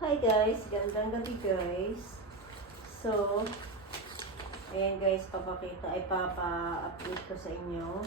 Hi guys, gandang gabi guys. So, ayan guys, papakita, ay papa-update ko sa inyo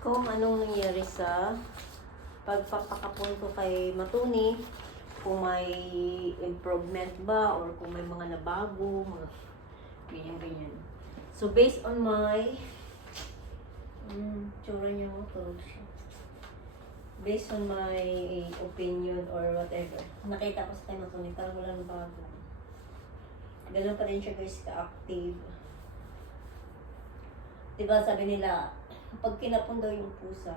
kung anong nangyari sa pagpapakapon ko kay Matuni, kung may improvement ba or kung may mga nabago, mga ganyan-ganyan. So, based on my mm, tsura niya mo, tulog siya based on my opinion or whatever, nakita ko sa kanya Tony, parang walang bago. Ganun pa rin siya guys ka-active. Diba sabi nila, pag kinapon daw yung pusa,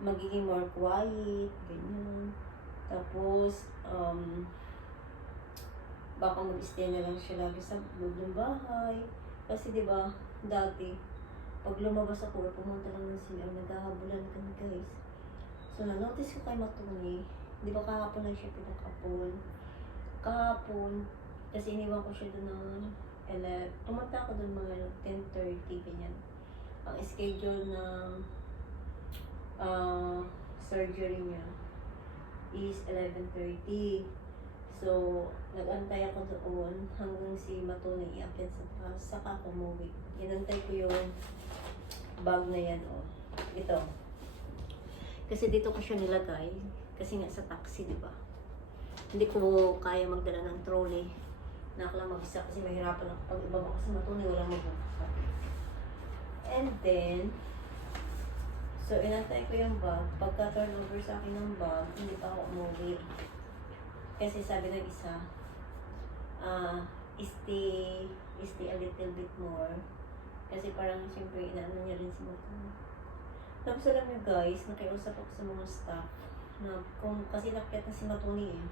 magiging more quiet, ganyan. Tapos, um, baka mag-stay na lang siya lagi sa loob ng bahay. Kasi di ba dati, pag lumabas ako pumunta lang ng sila, naghahabulan kami guys. So, na-notice ko kay Matuni, di ba kahapon lang siya pinakapon. Kahapon, kasi iniwan ko siya doon ng 11, pumunta ako doon mga 10.30, ganyan. Ang schedule ng ah, surgery niya is 11.30. So, nag-antay ako doon hanggang si Matuni iakyat sa taas, saka ako umuwi. Inantay ko yung bag na yan, oh. Ito. Kasi dito ko siya nilagay. Kasi nga sa taxi, di ba? Hindi ko kaya magdala ng trolley. Nakala mag-isa kasi mahirapan ako. Pag ibaba ko sa matuni, walang magbubuka. And then, so inantay ko yung bag. Pagka turnover sa akin ng bag, hindi pa ako umuwi. Kasi sabi ng isa, ah, stay, stay a little bit more. Kasi parang siyempre inaano niya rin si Matuni. Tapos alam niyo guys, nakiusap ako sa mga staff na kung kasi nakyat na si Matuni eh.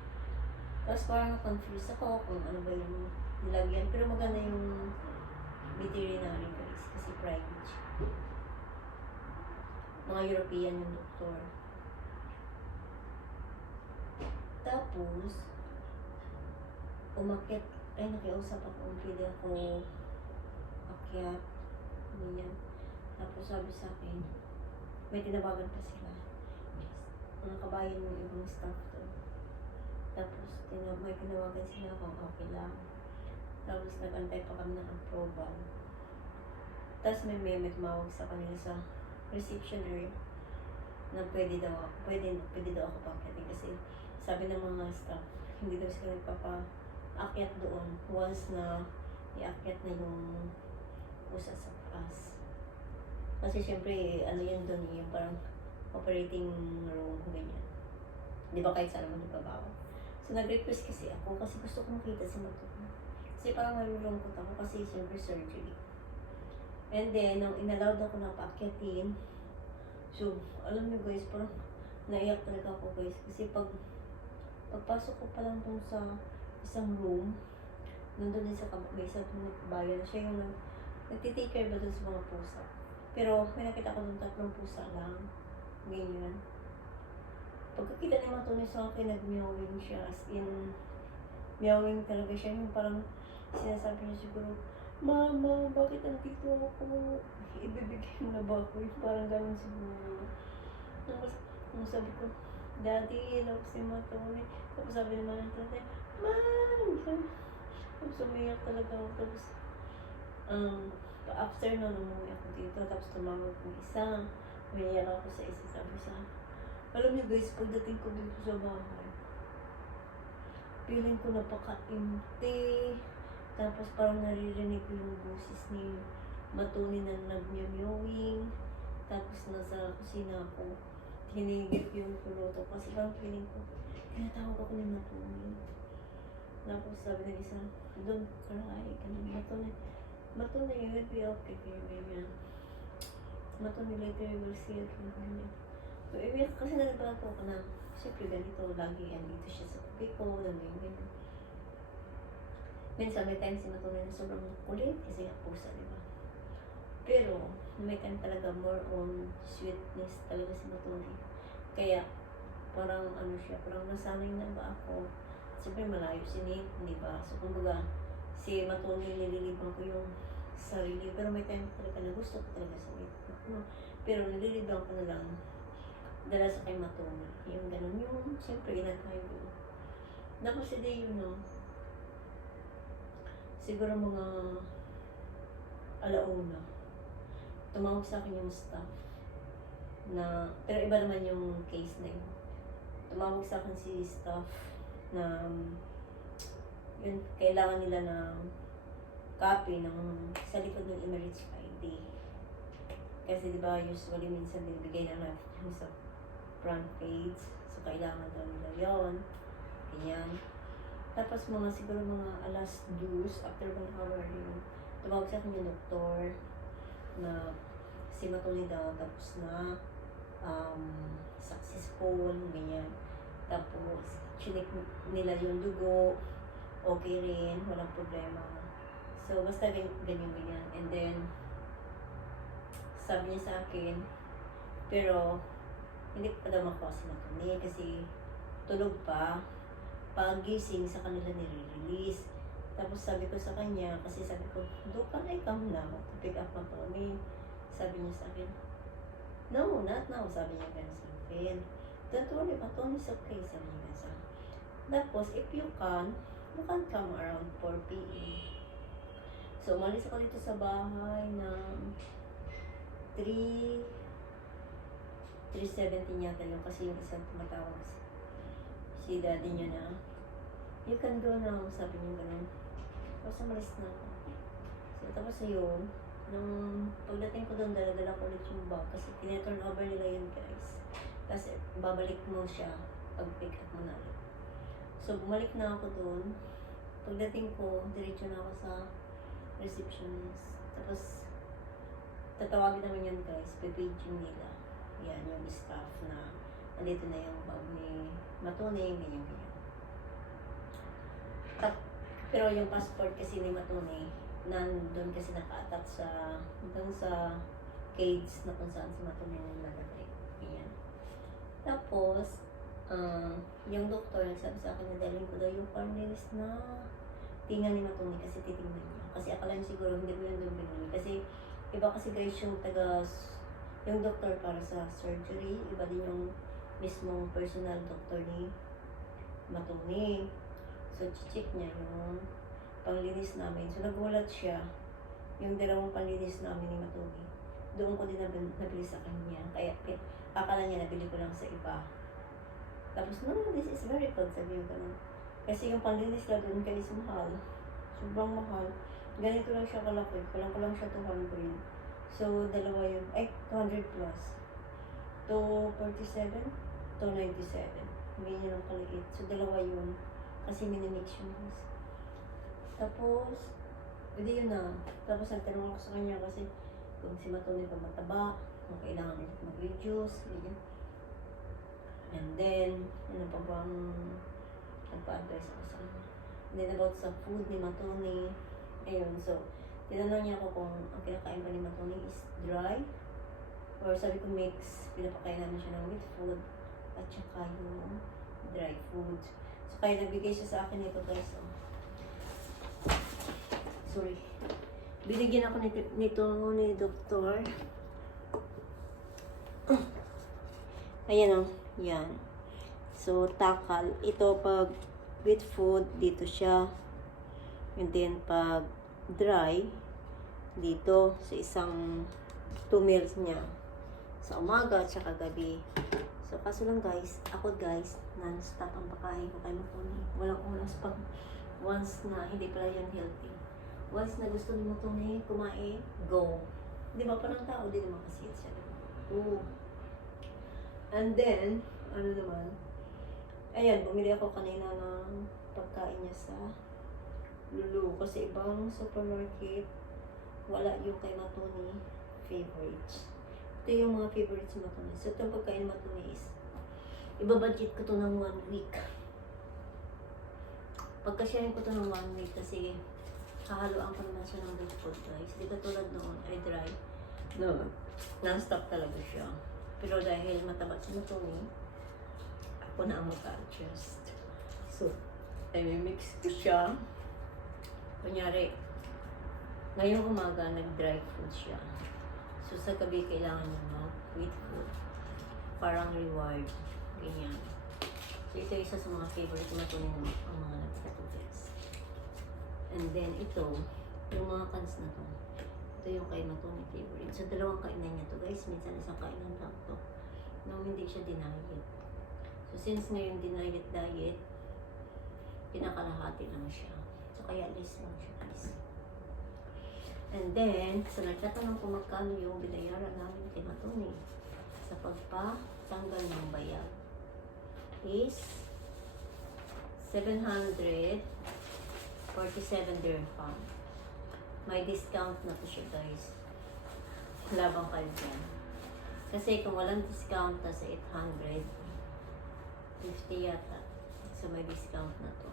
Tapos parang confused ako kung ano ba yung nilagyan. Pero maganda yung veterinary guys kasi private. Mga European yung doktor. Tapos, umakyat, ay nakiusap ako kung pwede ako akyat. Ganyan. Tapos sabi sa akin, may tinawagan pa sila. Mga kabayan ng ibang staff doon. Tapos, tina may tinawagan sila kung okay lang. Tapos, nag-antay pa kami ng approval. Tapos, may may tumawag sa kanila sa reception area na pwede daw ako, pwede, pwede daw ako pakitin kasi sabi ng mga staff, hindi daw sila nagpapa-akyat doon once na iakyat na yung pusa sa taas. Kasi syempre, ano yun doon, yung parang operating room, ganyan. Di ba kahit saan naman nagbabawa? So, nag-request kasi ako kasi gusto ko makita si Matuto. Kasi parang malulungkot ako kasi syempre surgery. And then, nung inallowed ako na paakyatin, so, alam niyo guys, parang naiyak talaga ako guys. Kasi pag, pagpasok ko pa lang dun sa isang room, nandun din sa kab- may bayan, siya yung nag, nagtitake care ba dun sa mga pusa. Pero may nakita ko nung tatlong pusa lang. Ganyan. Pagkakita ni Matuni sa akin, nag-meowing siya. As in, meowing talaga siya. Yung parang sinasabi niya siguro, Mama, bakit nandito ako? Ibibigay mo na ba ako? Parang ganun siguro. Tapos, nung sabi ko, Daddy, love si Matuni. Tapos sabi naman ng tatay, Man! Tapos umiyak talaga ako. Tapos, um, after nun, umuwi ako dito. Tapos tumawag ko isa. Umiyak ako sa isa. Sabi sa alam niyo guys, pagdating ko dito sa bahay, feeling ko napaka-empty. Tapos parang naririnig ko yung boses ni Matuni na nag-mewing. Tapos nasa kusina ako, hinigip yung puluto. Kasi parang feeling ko, tinatawag ako ni Matuni. Tapos sabi ng isa, doon cry ka na Matuni. Baby. Matuni later you will see it. So, iwiyak kasi nagbago ko na, siyempre ganito, lagi yan dito siya sa tabi ko, ganyan, ganyan. Minsan may time si Matunay na sobrang kulit kasi nga pusa, di ba? Pero, may time talaga more on sweetness talaga si Matunay. Kaya, parang ano siya, parang nasanay na ba ako. Siyempre malayo si Nate, di ba? So, kumbaga, si Matunay nililiban ko yung sarili. Pero may time talaga na gusto ko talaga sa Nate. Ano, Pero nililiban ko na lang dala sa kay Matuna. Yung ganun, yung siyempre inantay ko. Naku si Day yun, no? Siguro mga alauna. Tumawag sa akin yung staff na, pero iba naman yung case na yun. Tumawag sa akin si staff na yun, kailangan nila ng copy ng sa likod ng Emirates ID. Kasi di ba usually minsan binibigay na natin sa front page. So kailangan daw nila yun. Ganyan. Tapos mga siguro mga alas dos, after one hour yun, tumawag sa akin yung doktor na si Matuli daw, tapos na um, successful, ganyan. Tapos, chinik nila yung dugo, okay rin, walang problema. So, basta gan- ganyan, ganyan. And then, sabi niya sa akin, pero, hindi pa daw makuha si Matuli kasi tulog pa, pagising sa kanila nire-release. Tapos sabi ko sa kanya, kasi sabi ko, do ka na ikaw na, pick up mo to me. Sabi niya sa akin, no, not now, sabi niya ganun sa akin. Don't worry, Matoni is okay, sabi niya sa akin. Tapos, if you can, can come around 4 p.m. So, umalis ako dito sa bahay ng 3 3.17 yata yun kasi yung isang tumatawag si, daddy niya na you can go now, sabi niya ganun. Tapos umalis na ako. So tapos yun, nung pagdating ko doon, dala-dala ko ulit yung bag kasi tineturn over nila yun guys. Kasi babalik mo siya pag pick up mo na ulit. So bumalik na ako doon. Pagdating ko, diretso na ako sa receptionist. Tapos tatawagin naman yan guys, pipaging nila. Yan yung staff na nandito na yung bag ni Matune, ganyan ganyan. Tap, pero yung passport kasi ni Matune, nandun kasi naka-attach sa, dun sa cage na kung saan si Matune naglalagay. Ganyan. Tapos, ah, yung doktor nagsabi sa akin na dalhin ko daw yung formulas na tingnan ni Matune kasi titingnan niya. Kasi akala niya siguro hindi ko yun doon binili. Kasi iba kasi guys yung taga yung doktor para sa surgery, iba din yung mismong personal doctor ni Matune. So, check niya yung panglinis namin. So, nagulat siya yung dalawang panlinis namin ni Matune. Doon ko din nabil, nabili sa kanya. Kaya, akala niya nabili ko lang sa iba. Tapos, no, this is very good. Sabi yung ganun. Kasi yung panlinis na doon guys, mahal. Sobrang mahal. Ganito lang siya kalaki. Kulang ko lang siya 200. So, dalawa yun. Ay, 200 plus. 247, 297. Ganyan lang kaliit. So, dalawa yun. Kasi minimix yun. Tapos, hindi yun na. Tapos, nagtanong ako sa kanya kasi kung si Matone pa mataba, kung kailangan mag-reduce, ganyan. And then, ano pa bang nagpa-advise ako sa kanya. And then, about sa food ni Matone, ayun, so, tinanong niya ako kung ang kinakain pa ni Matone is dry, or sabi ko mix, pinapakain namin siya ng with food, at saka yung dry food. So, kaya nabigay siya sa akin ito guys. Oh. Sorry. Binigyan ako nito, nito ni doktor. Ayan oh. Yan. So, takal. Ito pag with food, dito siya. And then, pag dry, dito sa isang 2 meals niya. Sa umaga at saka gabi. So, kaso lang guys, ako guys, non-stop ang pakain ko kay Matuni. Walang oras pag once na hindi pala yan healthy. Once na gusto ni Matuni kumain, go. Di ba parang tao din naman kasi siya. di? Oo. And then, ano naman, ayan, bumili ako kanina ng pagkain niya sa Lulu. Kasi ibang supermarket, wala yung kay Matuni favorites. Ito yung mga favorites ni Matuni. So, itong pagkain ni Matuni is, ibabudget ko to ng one week. Pagkasyahin ko to ng one week kasi hahaluan ko naman siya ng good food guys. Di katulad noon, ay dry. No, non-stop talaga siya. Pero dahil mataba si Matuni, ako na ang mag-adjust. So, I mix ko siya. Kunyari, ngayong umaga, nag-dry food siya. So, sa gabi, kailangan niya mag-wheat food. Parang reward. Ganyan. So, ito isa sa mga favorite na kunin ng ang mga nagkatubes. And then, ito, yung mga cans na to. Ito yung kay Matoni favorite. So, dalawang kainan niya to, guys. Minsan isang kainan lang to. Nung hindi siya dinayet. So, since ngayon dinayet diet, pinakalahati lang siya. So, kaya less lang siya, guys. And then, sa nagtatanong kung magkano yung binayaran namin kay Matoni sa pagpatanggal ng bayag is 747 dirham. May discount na to siya guys. Labang kayo dyan. Kasi kung walang discount na sa 800, 50 yata. So may discount na to.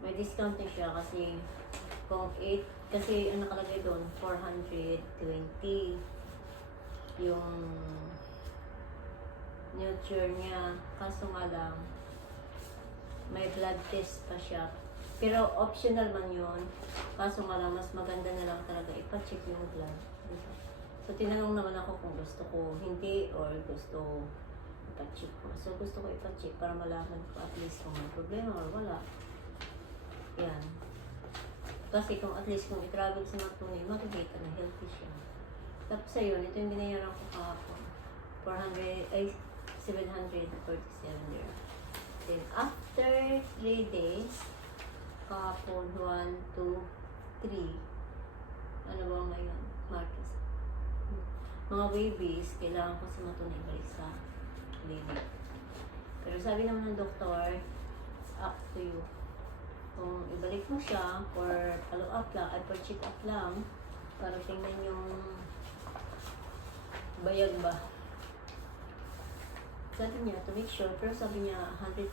May discount na siya kasi kung 8, kasi ang nakalagay doon, 420 yung nurture niya. Kaso nga lang, may blood test pa siya. Pero optional man yun. Kaso nga lang, mas maganda na lang talaga ipacheck yung blood. Diba? So, tinanong naman ako kung gusto ko hindi or gusto ipacheck ko. So, gusto ko ipacheck para malaman ko at least kung may problema or wala. Yan. Kasi kung at least kung i-travel sa Matuni, makikita na healthy siya. Tapos ayun, ito yung binayaran ko kahapon. 400, ay, 747 there. Then, after 3 days, kahapon, 1, 2, 3. Ano ba ngayon? Martes. Mga babies, kailangan ko si Matuni balik sa clinic. Pero sabi naman ng doktor, it's up to you. Kung ibalik mo siya for follow up lang, ay for check up lang, para tingnan yung bayag ba. Sabi niya, to make sure, pero sabi niya, 100%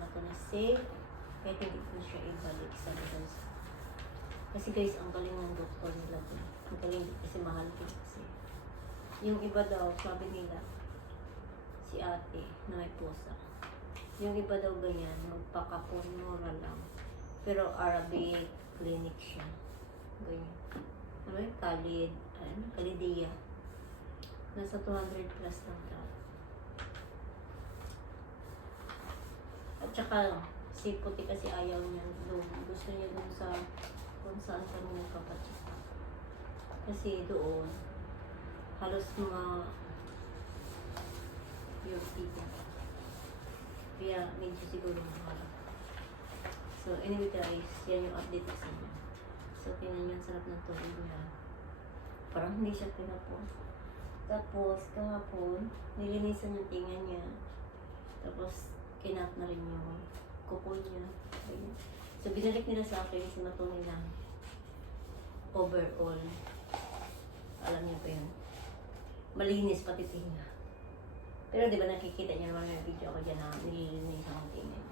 na to na safe, kahit hindi ko siya ibalik sa guys. Kasi guys, ang galing ng doktor nila po. Ang galing kasi mahal din kasi. Yung iba daw, sabi nila, si ate na may pusa. Yung iba daw ganyan, magpakapon mura lang. Pero Arabic clinic siya. Ganyan. Ano yun? Khalid, ano? Khalidia. Nasa 200 plus lang daw. At saka, si Puti kasi ayaw niya doon. Gusto niya doon sa kung saan kami nagpapacheck. Kasi doon, halos mga yung people. Kaya medyo siguro mahal. So, anyway guys, yan yung update ko sa inyo. So, tingnan ang sarap ng tubig niya. Parang hindi siya pinapon. Tapos, kahapon, nilinisan yung tinga niya. Tapos, kinat na rin yung kuko niya. So, binalik nila sa akin si Matoni na overall. Alam niyo pa yun. Malinis pati tinga. Pero di ba nakikita niyo naman yung video ko dyan na nililinis ang tinga.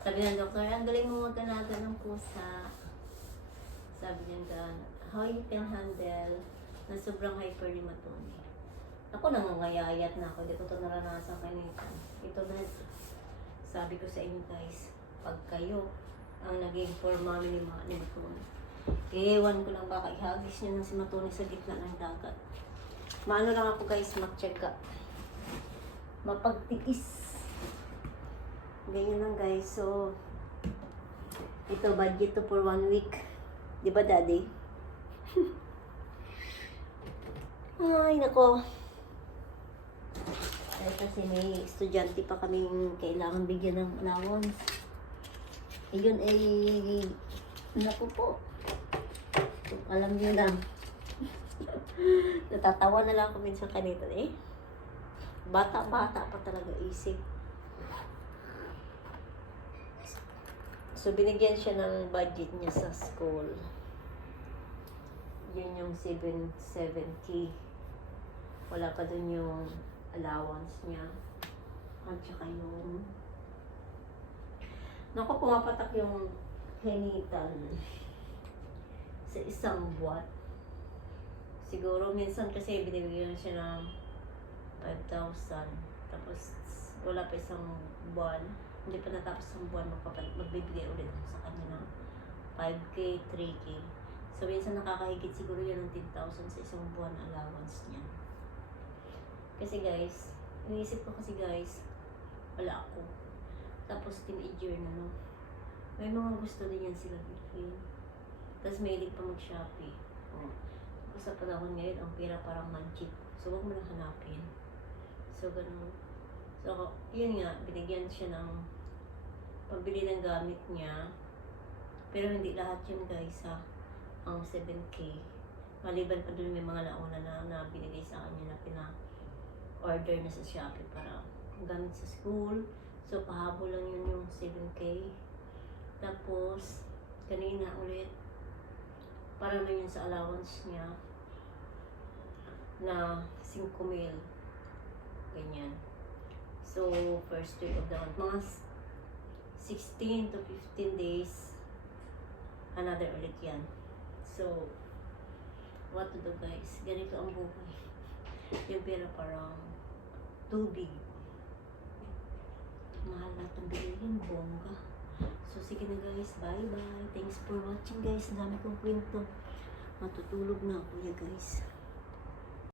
Sabi ng doktor, ang galing mo magkanaga ng pusa. Sabi niya gan, how you can handle na sobrang hyper ni Matoni. Ako nangangayayat na ako, di ko ito naranasan kanina. Ito na, sabi ko sa inyo guys, pag kayo ang naging for mommy ni, Ma- ni Matoni, ewan ko lang baka ihagis niya ng si Matoni sa gitna ng dagat. Maano lang ako guys, magtsaga. Mapagtiis. Ganyan lang guys. So, ito budget to for one week. Di ba daddy? Ay, nako. Ay, kasi may estudyante pa kaming kailangan bigyan ng allowance. Ayun ay, naku po. Alam niyo lang. Natatawa na lang ako minsan kanito eh. Bata-bata pa talaga isip. So, binigyan siya ng budget niya sa school. Yun yung 770. Wala pa dun yung allowance niya. At saka yung... Naku, pumapatak yung henital sa isang buwan. Siguro minsan kasi binibigyan siya ng 5,000. Tapos wala pa isang buwan. Hindi pa natapos ang buwan, magpapal- magbibigay ulit sa kanya ng 5K, 3K. So minsan nakakahigit siguro yan ng 10,000 sa isang buwan allowance niya. Kasi guys, iniisip ko kasi guys, wala ako. Tapos teenager na no. May mga gusto din yan sila bilhin. Tapos mahilig pa mag-shopee. Oh. Tapos sa panahon ngayon, ang pera parang magic. So, huwag mo na hanapin. So, ganun. So, yun nga, binigyan siya ng pambili ng gamit niya. Pero hindi lahat yun guys ha. Ang 7K. Maliban pa dun may mga nauna na, na binigay sa kanya na pina-order na sa Shopee para gamit sa school. So, pahabol lang yun yung 7K. Tapos, kanina ulit, para na yun sa allowance niya na 5 mil. Ganyan. So, first week of the month, mga s- 16 to 15 days, another ulit yan. So, what to do guys? Ganito ang buhay. Yung pera parang tubig. Mahal na itong bilhin, bongga. So, sige na guys. Bye-bye. Thanks for watching guys. Ang dami kong kwento. Matutulog na ako ya guys.